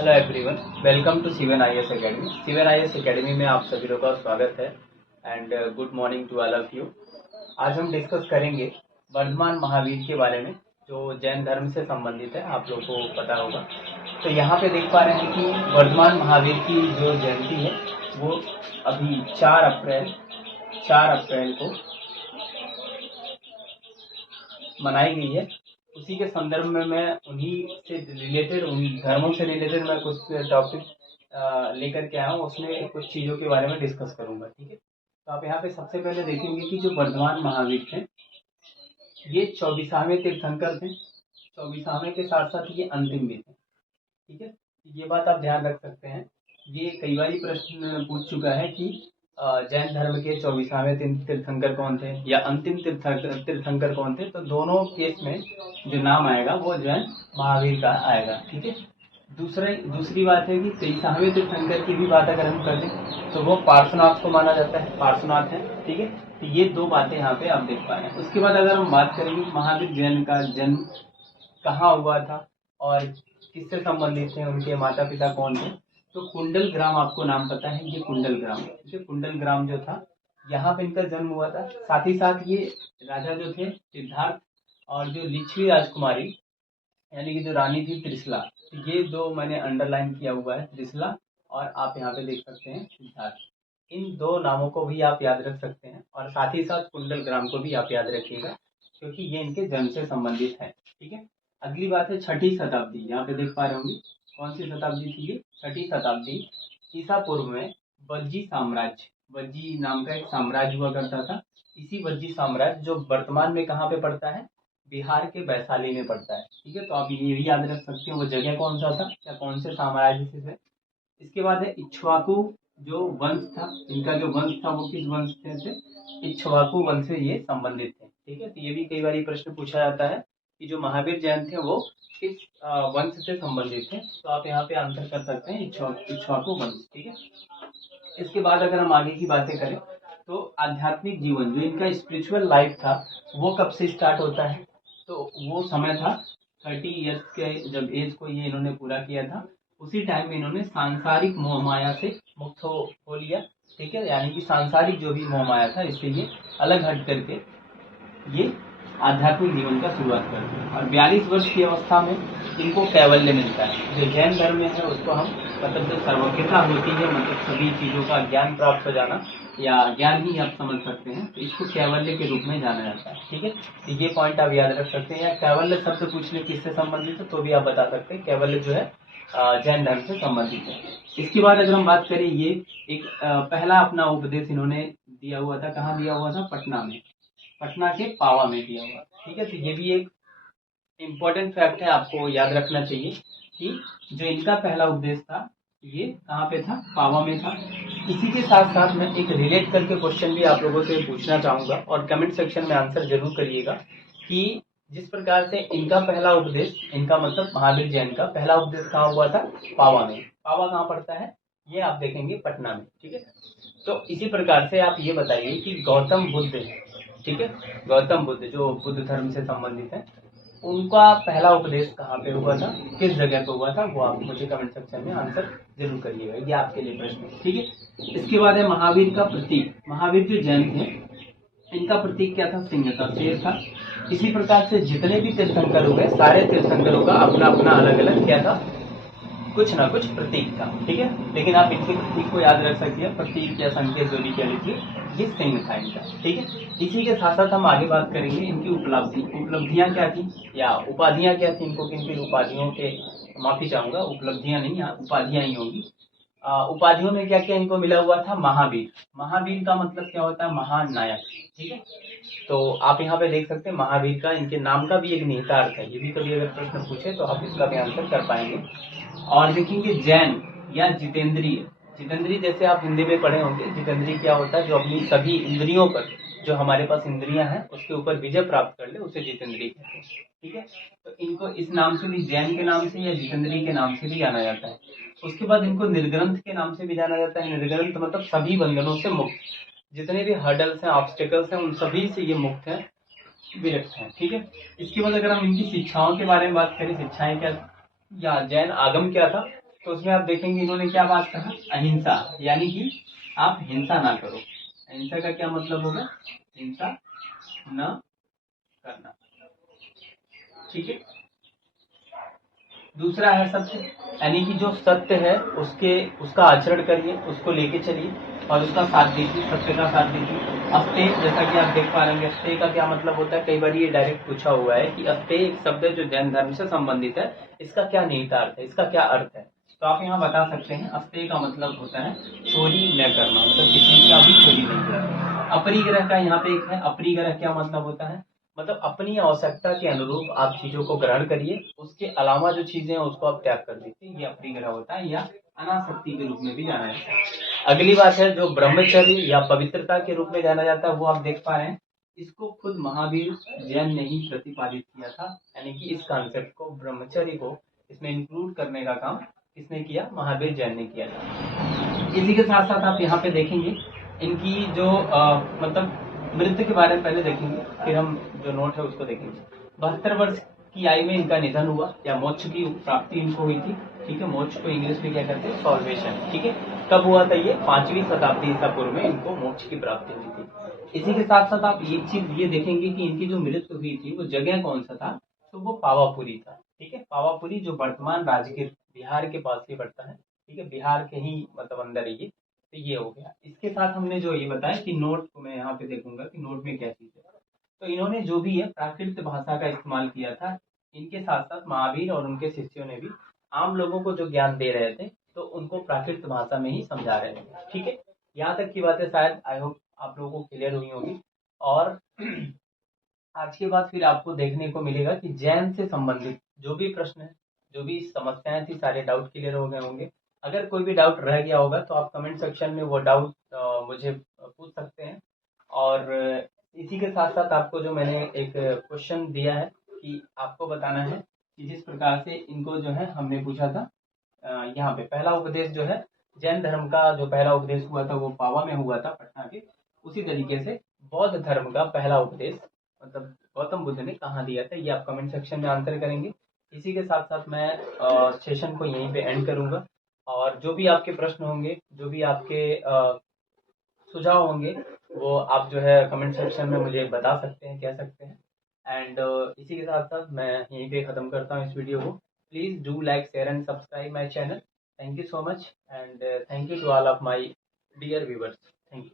Hello everyone, welcome to सीवन IAS academy. सीवन IAS academy में आप सभी लोगों का स्वागत है and good morning to all of you. आज हम डिस्कस करेंगे वर्धमान महावीर के बारे में, जो जैन धर्म से संबंधित है। आप लोगों को पता होगा। तो यहाँ पे देख पा रहे हैं कि वर्धमान महावीर की जो जयंती है वो अभी 4 अप्रैल को मनाई गई है। उसी के संदर्भ में मैं उन्हीं से रिलेटेड, उन धर्मों से रिलेटेड मैं कुछ टॉपिक लेकर के आया हूँ। उसमें कुछ चीज़ों के बारे में डिस्कस करूंगा। ठीक है, तो आप यहाँ पे सबसे पहले देखेंगे कि जो वर्धमान महावीर थे ये 24वें तीर्थंकर थे। 24वें के साथ साथ ये अंतिम भी थे। ठीक है, ये बात आप ध्यान रख सकते हैं। ये कई बार प्रश्न पूछ चुका है कि जैन धर्म के 24वें तीर्थंकर कौन थे या अंतिम तीर्थंकर कौन थे। तो दोनों केस में जो नाम आएगा वो जैन महावीर का आएगा। ठीक है, दूसरी बात है कि 23वें तीर्थंकर की भी बात अगर हम कर दें तो वो पार्श्वनाथ को माना जाता है, पार्श्वनाथ है। ठीक है, तो ये दो बातें यहाँ पे आप देख पा रहे हैं। उसके बाद अगर हम बात करेंगे महावीर जैन का जन्म कहाँ हुआ था और किससे संबंधित थे, उनके माता पिता कौन थे। तो कुंडल ग्राम, आपको नाम पता है, ये कुंडल ग्राम, ये कुंडल ग्राम जो था यहाँ पे इनका जन्म हुआ था। साथ ही साथ ये राजा जो थे सिद्धार्थ और जो लिच्छवी राजकुमारी यानी कि जो रानी थी त्रिशला, ये दो मैंने अंडरलाइन किया हुआ है, त्रिशला और आप यहाँ पे देख सकते हैं सिद्धार्थ। इन दो नामों को भी आप याद रख सकते हैं और साथ ही साथ कुंडल ग्राम को भी आप याद रखिएगा, क्योंकि ये इनके जन्म से संबंधित है। ठीक है, अगली बात है 6ठी शताब्दी। यहाँ पे देख पा रहे होंगे कौन सी शताब्दी थी ये, 6ठी शताब्दी ईसा पूर्व में। वज्जी साम्राज्य, वज्जी नाम का एक साम्राज्य हुआ करता था। इसी वज्जी साम्राज्य जो वर्तमान में कहाँ पे पड़ता है, बिहार के वैशाली में पड़ता है। ठीक है, तो आप ये भी याद रख सकते हैं वो जगह कौन सा था या कौन से साम्राज्य से है। इसके बाद है इक्ष्वाकु जो वंश था, इनका जो वंश था वो किस वंश से थे, इक्ष्वाकु वंश से ये संबंधित थे। ठीक है, तो ये भी कई बार प्रश्न पूछा जाता है कि जो महावीर जैन थे वो किस वंश से संबंधित थे। तो आप यहाँ पे आंसर कर सकते हैं इक्ष्वाकु वंश। ठीक है, इसके बाद अगर हम आगे की बातें करें तो आध्यात्मिक जीवन जो इनका स्पिरिचुअल लाइफ था वो कब से स्टार्ट होता है। तो वो समय था 30 ईयर्स के, जब एज को ये इन्होंने पूरा किया था उसी टाइम में इन्होंने सांसारिक मोह माया से मुक्त हो लिया। ठीक है, यानी कि सांसारिक जो भी मोह माया था इससे ये अलग हट करके ये आध्यात्मिक जीवन का शुरुआत करते हैं। और 42 वर्ष की अवस्था में इनको कैवल्य मिलता है। जो जैन धर्म में है उसको हम मतलब जो सर्वज्ञता होती है, मतलब सभी चीजों का ज्ञान प्राप्त हो जाना या ज्ञान ही आप समझ सकते हैं, तो इसको कैवल्य के रूप में जाना जाता है। ठीक है, तो ये पॉइंट आप याद रख सकते हैं। या कैवल्य शब्द पूछ ले किससे संबंधित है तो भी आप बता सकते हैं कैवल्य जो है जैन धर्म से संबंधित है। इसके बाद अगर हम बात करें, ये एक पहला अपना उपदेश इन्होंने दिया हुआ था, कहाँ दिया हुआ था, पटना में, पटना के पावा में दिया हुआ। ठीक है, तो ये भी एक इम्पोर्टेंट फैक्ट है, आपको याद रखना चाहिए कि जो इनका पहला उपदेश था ये कहाँ पे था, पावा में था। इसी के साथ साथ मैं एक रिलेट करके क्वेश्चन भी आप लोगों से पूछना चाहूंगा और कमेंट सेक्शन में आंसर जरूर करिएगा कि जिस प्रकार से इनका पहला उपदेश, इनका मतलब महावीर जैन का पहला उपदेश कहाँ हुआ था, पावा में। पावा कहाँ पड़ता है, ये आप देखेंगे पटना में। ठीक है, तो इसी प्रकार से आप ये बताइए कि गौतम बुद्ध, ठीक है, गौतम बुद्ध जो बुद्ध धर्म से संबंधित है, उनका पहला उपदेश कहाँ पे हुआ था, किस जगह पे हुआ था, वो आप मुझे कमेंट सेक्शन में आंसर जरूर करिएगा, ये आपके लिए प्रश्न है। ठीक है, इसके बाद है महावीर का प्रतीक। महावीर जो जैन थे इनका प्रतीक क्या था, सिंह था, शेर था। इसी प्रकार से जितने भी तीर्थंकर हुए सारे तीर्थंकरों का अपना अपना अलग अलग क्या था, कुछ ना कुछ प्रतीक था। ठीक है, लेकिन आप इनके प्रतीक को याद रख सकते हैं, प्रतीक या संकेत जो भी कह लीजिए, ये सिंह था इनका। ठीक है, इसी के साथ साथ हम आगे बात करेंगे इनकी उपलब्धियां क्या थी या उपाधियां क्या थी। इनको किन किन उपाधियों के, माफी चाहूंगा, उपलब्धियां नहीं, यहाँ उपाधियां ही होंगी। उपाधियों में क्या क्या इनको मिला हुआ था, महावीर। महावीर का मतलब क्या होता है, महान नायक। ठीक है, तो आप यहाँ पे देख सकते हैं महावीर का, इनके नाम का भी एक निहितार्थ है। ये भी कभी अगर प्रश्न पूछे तो आप इसका भी आंसर कर पाएंगे। और देखेंगे जैन या जितेंद्रिय। जितेंद्रिय जैसे आप हिंदी में पढ़े होंगे, जितेंद्रिय क्या होता है, जो अपनी सभी इंद्रियों पर, जो हमारे पास इंद्रियां हैं उसके ऊपर विजय प्राप्त कर ले उसे जितेंद्रिय कहते हैं। ठीक है, तो इनको इस नाम से भी, जैन के नाम से या जितेंद्रिय के नाम से भी जाना जाता है। उसके बाद इनको निर्ग्रंथ के नाम से भी जाना जाता है। निर्ग्रंथ मतलब सभी बंधनों से मुक्त, जितने भी हर्डल्स हैं, ऑब्स्टेकल्स हैं, उन सभी से ये मुक्त है, विरक्त है। ठीक है, इसके बाद अगर हम इनकी शिक्षाओं के बारे में बात करें, शिक्षाएं क्या या जैन आगम क्या था, तो उसमें आप देखेंगे इन्होंने क्या बात कहा, अहिंसा, यानी कि आप हिंसा ना करो। अहिंसा का क्या मतलब होगा, हिंसा न करना, ठीक है। दूसरा है सत्य, यानी कि जो सत्य है उसका आचरण करिए, उसको लेके चलिए और उसका साथ दीजिए, सत्य का साथ दीजिए। अस्तेय, जैसा कि आप देख पा रहे हैं, अस्तेय का क्या मतलब होता है, कई बार ये डायरेक्ट पूछा हुआ है कि अस्तेय एक शब्द है जो जैन धर्म से संबंधित है, इसका क्या निहितार्थ है, इसका क्या अर्थ है। तो आप यहाँ बता सकते हैं अस्तेय का मतलब होता है चोरी न करना, मतलब किसी का भी चोरी नहीं करना। अपरिग्रह का यहाँ पे एक है, अपरिग्रह क्या मतलब होता है, मतलब अपनी आवश्यकता के अनुरूप आप चीजों को ग्रहण करिए, उसके अलावा जो चीजें हैं उसको आप त्याग कर दीजिए, ये अपरिग्रह होता है, या अनासक्ति के रूप में भी जाना जाता है। अगली बात है जो ब्रह्मचर्य या पवित्रता के रूप में जाना जाता है, वो आप देख पा रहे हैं, इसको खुद महावीर जैन ने ही प्रतिपादित किया था, यानी कि इस कॉन्सेप्ट को, ब्रह्मचर्य को इसमें इंक्लूड करने का काम किसने किया, महावीर जैन ने किया था। इसी के साथ साथ आप यहाँ पे देखेंगे इनकी जो मतलब मृत्यु के बारे में पहले देखेंगे, फिर हम जो नोट है उसको देखेंगे। 72 वर्ष की आयु में इनका निधन हुआ, या मोक्ष की प्राप्ति इनको हुई थी, ठीक है। मोक्ष को इंग्लिश में क्या कहते हैं, सॉल्वेशन, ठीक है। कब हुआ था ये, 5वीं शताब्दी ईसा पूर्व में इनको मोक्ष की प्राप्ति हुई थी। इसी के साथ साथ आप एक चीज ये देखेंगे कि इनकी जो मृत्यु हुई थी वो जगह कौन सा था, तो वो पावापुरी था, ठीक है। पावापुरी जो वर्तमान राजगीर बिहार के पास ही पड़ता है, ठीक है, बिहार के ही मतलब अंदर है ये। तो ये हो गया। इसके साथ हमने जो ये बताया कि नोट को मैं यहाँ पे देखूंगा कि नोट में क्या चीज है। तो इन्होंने जो भी है प्राकृत भाषा का इस्तेमाल किया था। इनके साथ साथ महावीर और उनके शिष्यों ने भी आम लोगों को जो ज्ञान दे रहे थे तो उनको प्राकृत भाषा में ही समझा रहे थे, ठीक है। यहाँ तक की बातें शायद आई होप आप लोगों को क्लियर हुई होगी। और आज के बाद फिर आपको देखने को मिलेगा कि जैन से संबंधित जो भी प्रश्न है, जो भी समस्याएं थी, सारे डाउट क्लियर हो गए होंगे। अगर कोई भी डाउट रह गया होगा तो आप कमेंट सेक्शन में वो डाउट मुझे पूछ सकते हैं। और इसी के साथ साथ आपको जो मैंने एक क्वेश्चन दिया है कि आपको बताना है कि जिस प्रकार से इनको जो है हमने पूछा था, यहाँ पे पहला उपदेश जो है जैन धर्म का, जो पहला उपदेश हुआ था वो पावा में हुआ था, पटना के। उसी तरीके से बौद्ध धर्म का पहला उपदेश मतलब गौतम बुद्ध ने कहाँ दिया था, ये आप कमेंट सेक्शन में आंसर करेंगे। इसी के साथ साथ मैं सेशन को यहीं पे एंड करूंगा। और जो भी आपके प्रश्न होंगे, जो भी आपके सुझाव होंगे, वो आप जो है कमेंट सेक्शन में मुझे बता सकते हैं, कह सकते हैं। एंड इसी के साथ साथ मैं यहीं पे ख़त्म करता हूँ इस वीडियो को। Please do like, share and subscribe my channel. Thank you so much and thank you to all of my dear viewers. Thank you.